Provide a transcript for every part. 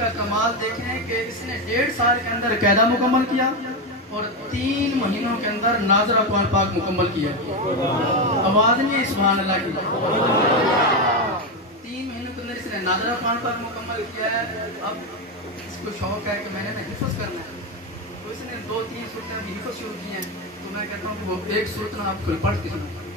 इसका कमाल देखें कि इसने 1.5 साल के अंदर कायदा मुकम्मल किया और 3 महीनों के अंदर नाज़रा कुरान पाक मुकम्मल किया। आवाज़ नहीं है सुभान अल्लाह की। 3 महीनों के अंदर इसने नाज़रा कुरान पाक मुकम्मल किया है। अब इसको शौक है कि मैंने हिफ्ज़ करना है, तो इसने 2-3 सूरतें अभी हिफ्ज़ शुरू की हैं। तो मैं कहता हूँ कि वो एक सूरत ना आप खुद पढ़ के सुना।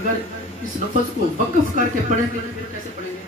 अगर इस लफ्ज़ को वक़्फ़ करके पढ़ेंगे तो फिर कैसे पढ़ेंगे?